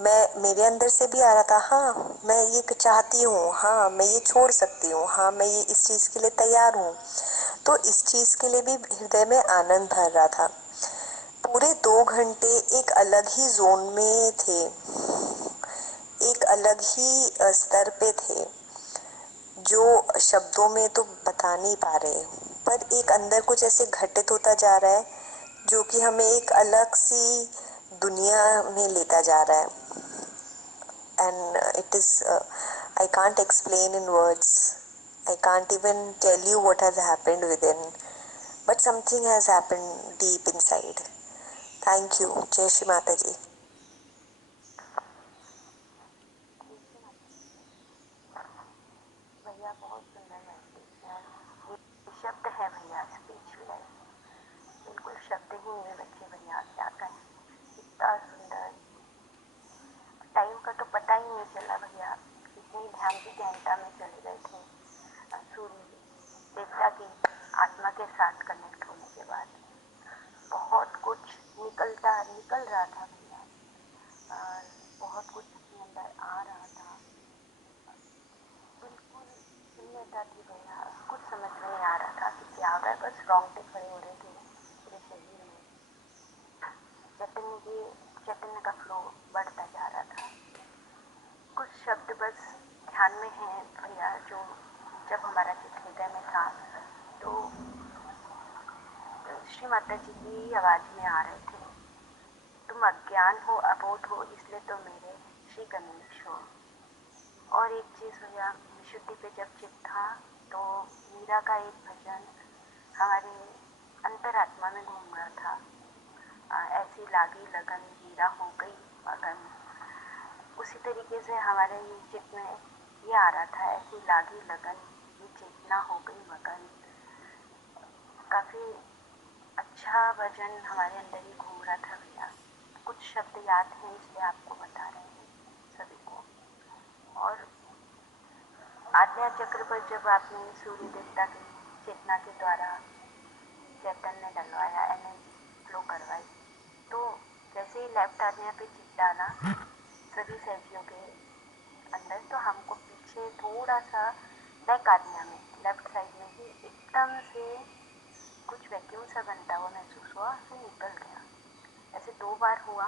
मेरे अंदर से भी आ रहा था हाँ मैं ये चाहती हूँ, हाँ मैं ये छोड़ सकती हूँ, हाँ मैं ये इस चीज़ के लिए तैयार हूँ। तो इस चीज़ के लिए भी हृदय में आनंद भर रहा था। पूरे 2 घंटे एक अलग ही जोन में थे, एक अलग ही स्तर पे थे जो शब्दों में तो बता नहीं पा रहे, पर एक अंदर कुछ ऐसे घटित होता जा रहा है जो कि हमें एक अलग सी दुनिया में लेता जा रहा है। And it is I can't explain in words, I can't even tell you what has happened within, but something has happened deep inside. Thank you. जय श्री माता जी। भैया बहुत सुंदर मेडिटेशन, ये शब्द है भैया स्पीचलेस, बिल्कुल शब्द ही नहीं बचे भैया, क्या कहें, इतना सुंदर। टाइम का तो पता ही नहीं चला भैया, इतनी ध्यान की गहनता में चले गए थे। सूर्य देवता की आत्मा के साथ कनेक्ट होने के बाद बहुत कुछ निकल रहा था भैया, बहुत कुछ अपने अंदर आ रहा था। बिल्कुल शून्यता थी भैया, कुछ समझ में नहीं आ रहा था कि क्या हो रहा है, बस रोंगटे खड़े हो रहे थे पूरे शरीर में। चैतन्य का फ्लो बढ़ता जा रहा था। कुछ शब्द बस ध्यान में हैं भैया, जो जब हमारा चित्त हृदय में था तो श्री माता जी की आवाज में आ रहे थे, तुम अज्ञान हो अबोध हो इसलिए तो मेरे श्री गणेश हो। और एक चीज़ भैया, विशुद्धि पे जब चित था तो मीरा का एक भजन हमारे अंतरात्मा में घूम रहा था, ऐसी लागी लगन हीरा हो गई मगन। उसी तरीके से हमारे ये चित्त में ये आ रहा था, ऐसी लागी लगन ये चेतना हो गई मगन। काफ़ी अच्छा भजन हमारे अंदर ही घूम रहा था भैया। कुछ शब्द याद हैं इसलिए आपको बता रहे हैं सभी को। और आज्ञा चक्र पर जब आपने सूर्य देवता की चेतना के द्वारा चैतन्य डलवाया, एनर्जी फ्लो करवाई, तो जैसे ही लेफ्ट आज्ञा पे चित डाला सभी सहजियों के अंदर, तो हमको पीछे थोड़ा सा बैक आज्ञा में लेफ्ट साइड में ही एकदम से कुछ वैक्यूम सा बनता हुआ महसूस हुआ, फिर निकल गया। ऐसे 2 बार हुआ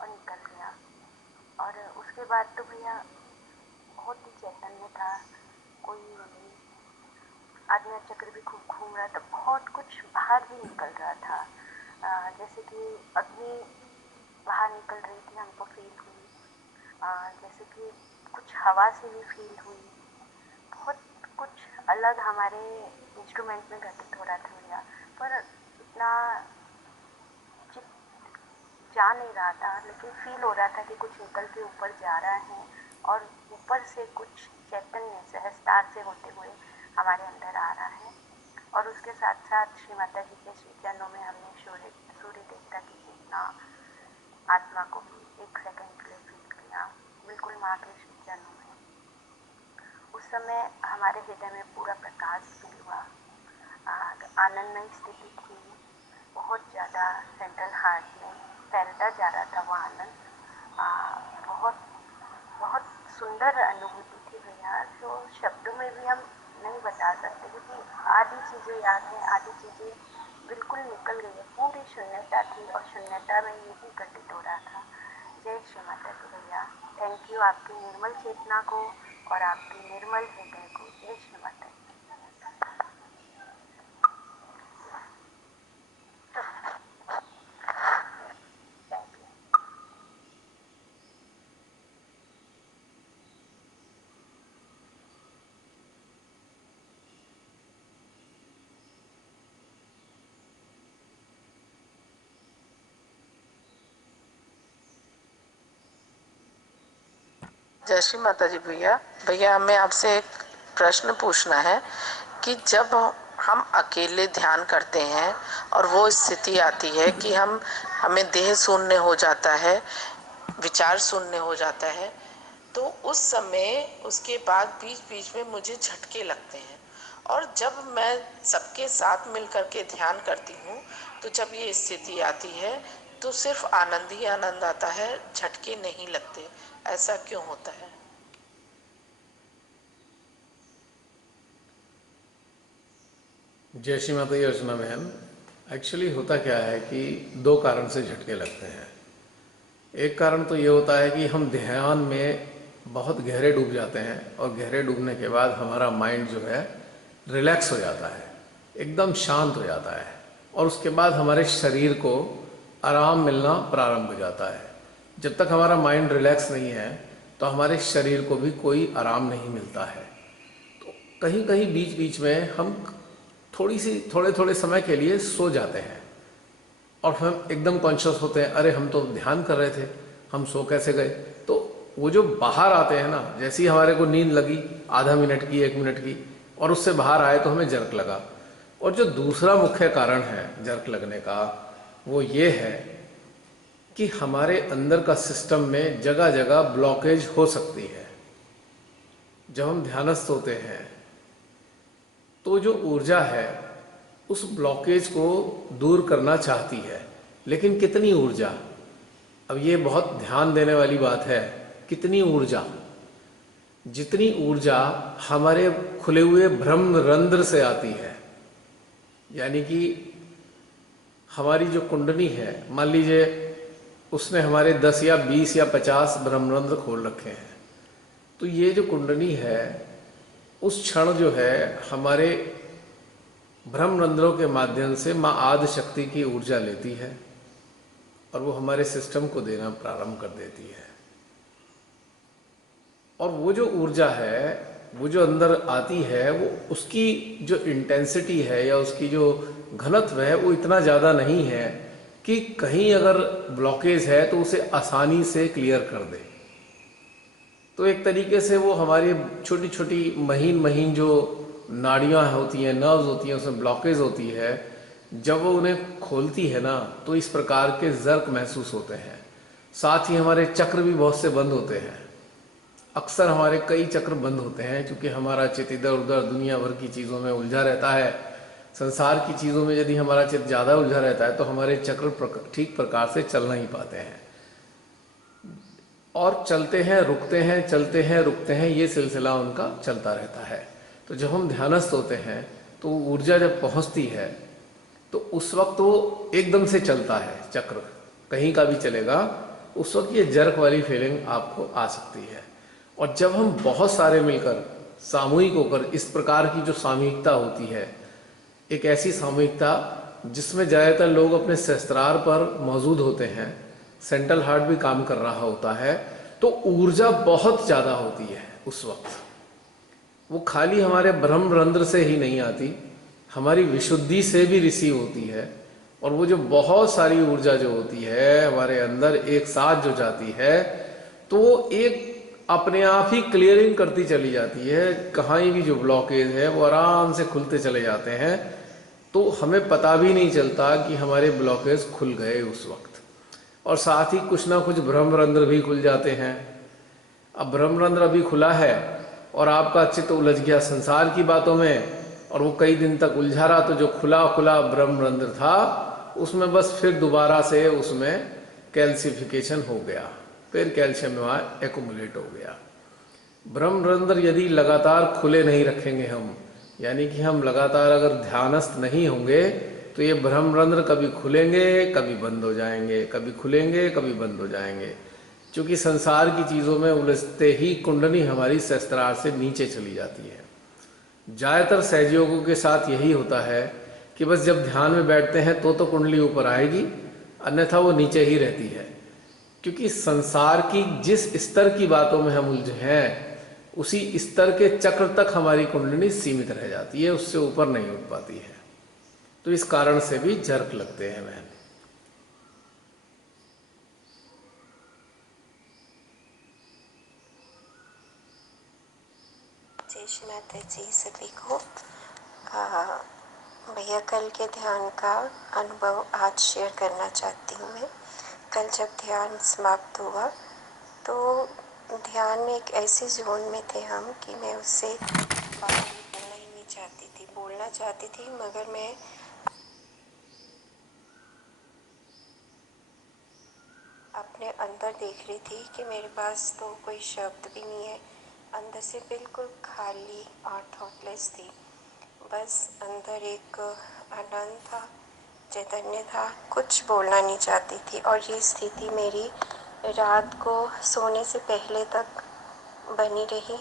और निकल गया। और उसके बाद तो भैया बहुत ही चैतन्य था, कोई आज्ञा चक्र भी खूब घूम रहा था, बहुत कुछ बाहर भी निकल रहा था। जैसे कि अग्नि बाहर निकल रही थी, हमको फील हुई। जैसे कि कुछ हवा से भी फील हुई। बहुत कुछ अलग हमारे इंस्ट्रूमेंट में घटित हो रहा था भैया, पर इतना जा नहीं रहा था, लेकिन फील हो रहा था कि कुछ निकल के ऊपर जा रहा है और ऊपर से कुछ चैतन्य सहस्तार से होते हुए हमारे अंदर आ रहा है। और उसके साथ साथ श्री माता जी के श्री चरणों में हमने सूर्य देवता की चेतना आत्मा को भी 1 सेकंड के लिए फील किया, बिल्कुल माँ के श्री चरणों में। उस समय हमारे हृदय में पूरा प्रकाश फील हुआ, आनंदमय स्थिति थी, बहुत ज़्यादा सेंट्रल हार्ट में फैलता जा रहा था वो आनंद। बहुत बहुत सुंदर अनुभूति थी भैया, जो शब्दों में भी हम नहीं बता सकते, क्योंकि आधी चीज़ें याद हैं, आधी चीज़ें बिल्कुल निकल गई है। पूरी शून्यता थी और शून्यता में यही घटित हो रहा था। जय श्री माता जी भैया, थैंक यू आपकी निर्मल चेतना को और आपकी निर्मल हृदय को। जय श्री माता जी। जय श्री माता जी भैया। भैया हमें आपसे एक प्रश्न पूछना है कि जब हम अकेले ध्यान करते हैं और वो स्थिति आती है कि हमें देह शून्य हो जाता है, विचार शून्य हो जाता है, तो उस समय उसके बाद बीच बीच में मुझे झटके लगते हैं। और जब मैं सबके साथ मिल करके ध्यान करती हूँ तो जब ये स्थिति आती है तो सिर्फ आनंद ही आनंद आता है, झटके नहीं लगते। ऐसा क्यों होता है? जय श्री माता जी अर्चना बहन, एक्चुअली होता क्या है कि 2 कारण से झटके लगते हैं। एक कारण तो ये होता है कि हम ध्यान में बहुत गहरे डूब जाते हैं और गहरे डूबने के बाद हमारा माइंड जो है रिलैक्स हो जाता है, एकदम शांत हो जाता है, और उसके बाद हमारे शरीर को आराम मिलना प्रारंभ हो जाता है। जब तक हमारा माइंड रिलैक्स नहीं है तो हमारे शरीर को भी कोई आराम नहीं मिलता है। तो कहीं कहीं बीच बीच में हम थोड़े थोड़े समय के लिए सो जाते हैं और फिर हम एकदम कॉन्शियस होते हैं, अरे हम तो ध्यान कर रहे थे, हम सो कैसे गए। तो वो जो बाहर आते हैं ना, जैसे ही हमारे को नींद लगी आधा मिनट की 1 मिनट की, और उससे बाहर आए तो हमें जर्क लगा। और जो दूसरा मुख्य कारण है जर्क लगने का, वो ये है कि हमारे अंदर का सिस्टम में जगह जगह ब्लॉकेज हो सकती है। जब हम ध्यानस्थ होते हैं तो जो ऊर्जा है उस ब्लॉकेज को दूर करना चाहती है, लेकिन कितनी ऊर्जा? अब ये बहुत ध्यान देने वाली बात है। कितनी ऊर्जा? जितनी ऊर्जा हमारे खुले हुए ब्रह्म रंध्र से आती है, यानी कि हमारी जो कुंडली है, मान लीजिए उसने हमारे 10 या 20 या 50 ब्रह्मरंध्र खोल रखे हैं, तो ये जो कुंडली है उस क्षण जो है हमारे ब्रह्मरंध्रों के माध्यम से माँ आदि शक्ति की ऊर्जा लेती है और वो हमारे सिस्टम को देना प्रारंभ कर देती है। और वो जो ऊर्जा है, वो जो अंदर आती है, वो उसकी जो इंटेंसिटी है या उसकी जो घनत्व है वो इतना ज़्यादा नहीं है कि कहीं अगर ब्लॉकेज है तो उसे आसानी से क्लियर कर दे। तो एक तरीके से वो हमारी छोटी छोटी महीन महीन जो नाड़ियाँ होती हैं, नर्व्स होती हैं, उसमें ब्लॉकेज होती है, जब वो उन्हें खोलती है ना तो इस प्रकार के जर्क महसूस होते हैं। साथ ही हमारे चक्र भी बहुत से बंद होते हैं। अक्सर हमारे कई चक्र बंद होते हैं क्योंकि हमारा चित्त इधर उधर दुनिया भर की चीज़ों में उलझा रहता है। संसार की चीज़ों में यदि हमारा चित्त ज़्यादा उलझा रहता है तो हमारे चक्र ठीक प्रकार से चल नहीं पाते हैं और चलते हैं रुकते हैं, चलते हैं रुकते हैं, ये सिलसिला उनका चलता रहता है। तो जब हम ध्यानस्थ होते हैं तो ऊर्जा जब पहुंचती है तो उस वक्त वो एकदम से चलता है, चक्र कहीं का भी चलेगा, उस वक्त ये जर्क वाली फीलिंग आपको आ सकती है। और जब हम बहुत सारे मिलकर सामूहिक होकर इस प्रकार की जो सामूहिकता होती है, एक ऐसी सामूहिकता जिसमें ज़्यादातर लोग अपने सहस्त्रार पर मौजूद होते हैं, सेंट्रल हार्ट भी काम कर रहा होता है, तो ऊर्जा बहुत ज़्यादा होती है उस वक्त। वो खाली हमारे ब्रह्मरंध्र से ही नहीं आती, हमारी विशुद्धि से भी रिसीव होती है। और वो जो बहुत सारी ऊर्जा जो होती है हमारे अंदर एक साथ जो जाती है तो वो एक अपने आप ही क्लियरिंग करती चली जाती है। कहीं भी जो ब्लॉकेज है वो आराम से खुलते चले जाते हैं, तो हमें पता भी नहीं चलता कि हमारे ब्लॉकेज खुल गए उस वक्त। और साथ ही कुछ ना कुछ ब्रह्मरंध्र भी खुल जाते हैं। अब ब्रह्मरंध्र अभी खुला है और आपका चित्त उलझ गया संसार की बातों में और वो कई दिन तक उलझा रहा, तो जो खुला खुला ब्रह्मरंध्र था उसमें बस फिर दोबारा से उसमें कैल्सिफिकेशन हो गया, फिर कैल्शियम वहाँ एकुमुलेट हो गया। ब्रह्मरंध्र यदि लगातार खुले नहीं रखेंगे हम, यानी कि हम लगातार अगर ध्यानस्थ नहीं होंगे तो ये ब्रह्मरंध्र कभी खुलेंगे कभी बंद हो जाएंगे, कभी खुलेंगे कभी बंद हो जाएंगे। क्योंकि संसार की चीज़ों में उलझते ही कुंडली हमारी सहस्त्रार से नीचे चली जाती है। ज़्यादातर सहजयोगों के साथ यही होता है कि बस जब ध्यान में बैठते हैं तो कुंडली ऊपर आएगी, अन्यथा वो नीचे ही रहती है। क्योंकि संसार की जिस स्तर की बातों में हम उलझे हैं उसी स्तर के चक्र तक हमारी कुंडली सीमित रह जाती है, उससे ऊपर नहीं उठ पाती है। तो इस कारण से भी जर्क लगते हैं बहन। जय श्री माता जी सभी को। भैया कल के ध्यान का अनुभव आज शेयर करना चाहती हूँ मैं। कल जब ध्यान समाप्त हुआ तो ध्यान में एक ऐसे जोन में थे हम कि मैं उससे बाहर निकलना ही नहीं चाहती थी, बोलना चाहती थी मगर मैं अपने अंदर देख रही थी कि मेरे पास तो कोई शब्द भी नहीं है, अंदर से बिल्कुल खाली और थॉटलेस थी। बस अंदर एक आनंद था, चैतन्य था, कुछ बोलना नहीं चाहती थी। और ये स्थिति मेरी रात को सोने से पहले तक बनी रही।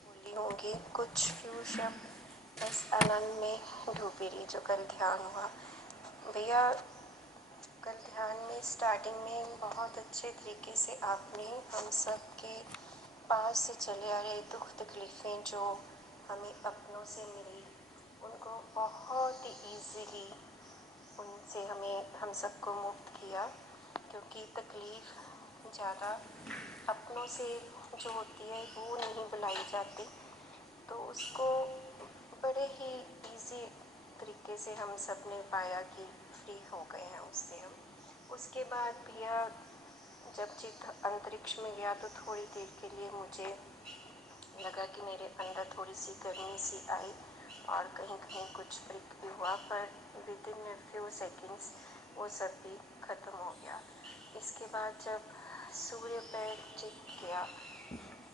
बोली होंगी कुछ फ्यू शब्द बस आनंद में डूबी रही जो कल ध्यान हुआ। भैया कल ध्यान में स्टार्टिंग में बहुत अच्छे तरीके से आपने हम सब के पास से चले आ रहे दुख तकलीफ़ें जो हमें अपनों से मिली उनको बहुत ही ईजीली उनसे हम सबको मुक्त किया। क्योंकि तकलीफ़ ज़्यादा अपनों से जो होती है वो नहीं बुलाई जाती, तो उसको बड़े ही इजी तरीके से हम सब ने पाया कि फ्री हो गए हैं उससे हम। उसके बाद भैया जब चित्त अंतरिक्ष में गया तो थोड़ी देर के लिए मुझे लगा कि मेरे अंदर थोड़ी सी गर्मी सी आई और कहीं कहीं कुछ ब्रेक भी हुआ, पर विद इन फ्यू सेकेंड्स वो सब भी ख़त्म हो गया। इसके बाद जब सूर्य पर चित्त गया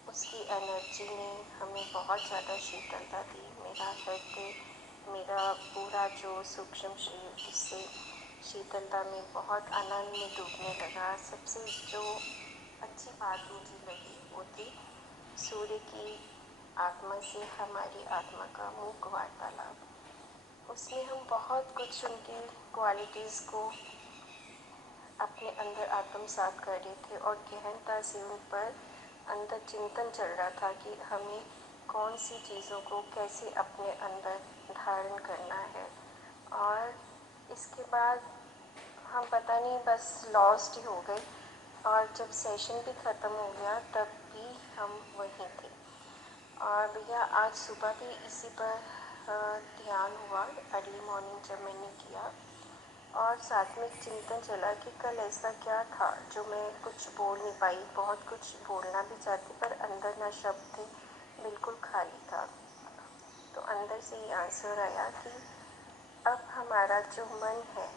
उसकी एनर्जी ने हमें बहुत ज़्यादा शीतलता दी। मेरा हृदय, मेरा पूरा जो सूक्ष्म शरीर उससे शीतलता में बहुत आनंद में डूबने लगा। सबसे जो अच्छी बात मुझे लगी वो थी सूर्य की आत्मा से हमारी आत्मा का मूक वार्तालाप। उसमें हम बहुत कुछ उनकी क्वालिटीज़ को अपने अंदर आत्मसात कर रहे थे और गहनता से उन पर अंदर चिंतन चल रहा था कि हमें कौन सी चीज़ों को कैसे अपने अंदर धारण करना है। और इसके बाद हम पता नहीं बस लॉस्ट ही हो गए और जब सेशन भी ख़त्म हो गया तब भी हम वहीं थे। और भैया आज सुबह भी इसी पर ध्यान हुआ, अर्ली मॉर्निंग जब मैंने किया, और साथ में एक चिंतन चला कि कल ऐसा क्या था जो मैं कुछ बोल नहीं पाई। बहुत कुछ बोलना भी चाहती पर अंदर ना शब्द थे, बिल्कुल खाली था। तो अंदर से ये आंसर आया कि अब हमारा जो मन है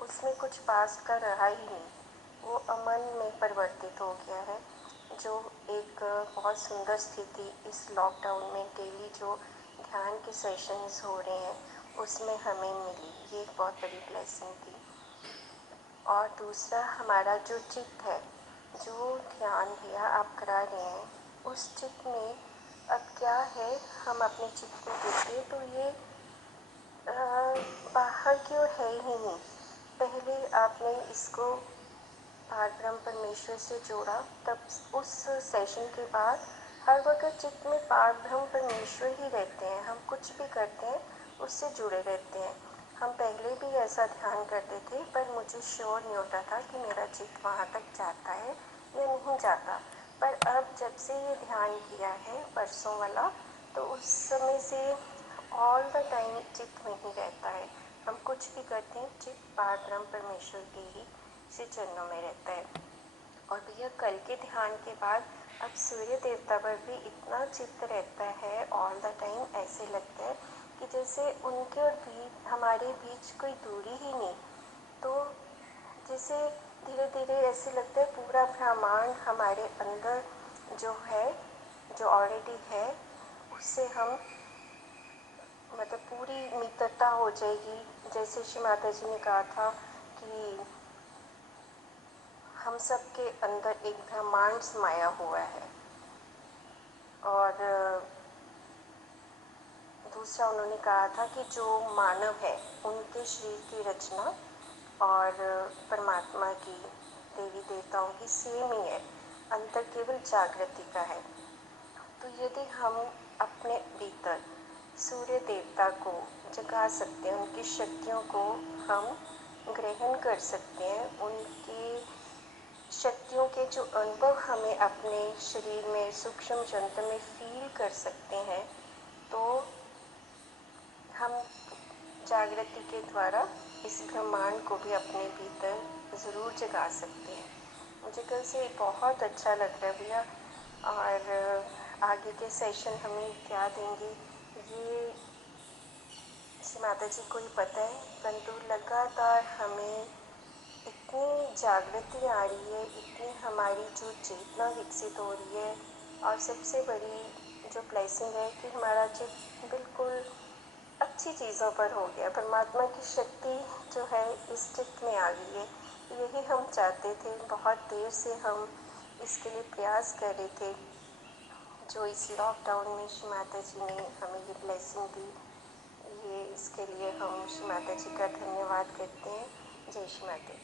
उसमें कुछ पास्ट का रहा ही नहीं, वो अमन में परिवर्तित हो गया है। जो एक बहुत सुंदर स्थिति इस लॉकडाउन में डेली जो ध्यान के सेशंस हो रहे हैं उसमें हमें मिली, ये एक बहुत बड़ी ब्लेसिंग थी। और दूसरा, हमारा जो चित्त है, जो ध्यान भैया आप करा रहे हैं, उस चित्त में अब क्या है, हम अपने चित्त को देखें तो ये बाहर की ओर है ही नहीं। पहले आपने इसको पारब्रह्म परमेश्वर से जोड़ा, तब उस सेशन के बाद हर वक्त चित्त में पारब्रह्म परमेश्वर ही रहते हैं। हम कुछ भी करते हैं उससे जुड़े रहते हैं। हम पहले भी ऐसा ध्यान करते थे पर मुझे श्योर नहीं होता था कि मेरा चित्त वहाँ तक जाता है या नहीं जाता। पर अब जब से ये ध्यान किया है परसों वाला, तो उस समय से ऑल द टाइम चित्त में ही रहता है। हम कुछ भी करते हैं चित्त पारब्रह्म परमेश्वर के ही से चरणों में रहता है। और भैया कल के ध्यान के बाद अब सूर्य देवता पर भी इतना चित्त रहता है ऑल द टाइम, ऐसे लगता है कि जैसे उनके और हमारे बीच कोई दूरी ही नहीं। तो जैसे धीरे धीरे ऐसे लगता है पूरा ब्रह्मांड हमारे अंदर जो है, जो ऑलरेडी है, उससे हम मतलब पूरी मित्रता हो जाएगी। जैसे श्री माता जी ने कहा था कि हम सब के अंदर एक ब्रह्मांड समाया हुआ है। और दूसरा उन्होंने कहा था कि जो मानव है उनके शरीर की रचना और परमात्मा की, देवी देवताओं की सेम ही है, अंतर केवल जागृति का है। तो यदि हम अपने भीतर सूर्य देवता को जगा सकते हैं, उनकी शक्तियों को हम ग्रहण कर सकते हैं, उनकी शक्तियों के जो अनुभव हमें अपने शरीर में सूक्ष्म जंत्र में फील कर सकते हैं, तो हम जागृति के द्वारा इस ब्रह्मांड को भी अपने भीतर ज़रूर जगा सकते हैं। मुझे कल से बहुत अच्छा लग रहा है भैया। और आगे के सेशन हमें क्या देंगे ये श्री माता जी को ही पता है, परंतु लगातार हमें इतनी जागृति आ रही है, इतनी हमारी जो चेतना विकसित हो रही है। और सबसे बड़ी जो ब्लेसिंग है कि हमारा चित्त बिल्कुल अच्छी चीज़ों पर हो गया। परमात्मा की शक्ति जो है इस चित्त में आ गई है। यही हम चाहते थे, बहुत देर से हम इसके लिए प्रयास कर रहे थे। जो इस लॉकडाउन में श्री माता जी ने हमें ये ब्लेसिंग दी, ये इसके लिए हम श्री माता जी का धन्यवाद करते हैं। जय श्री माता जी।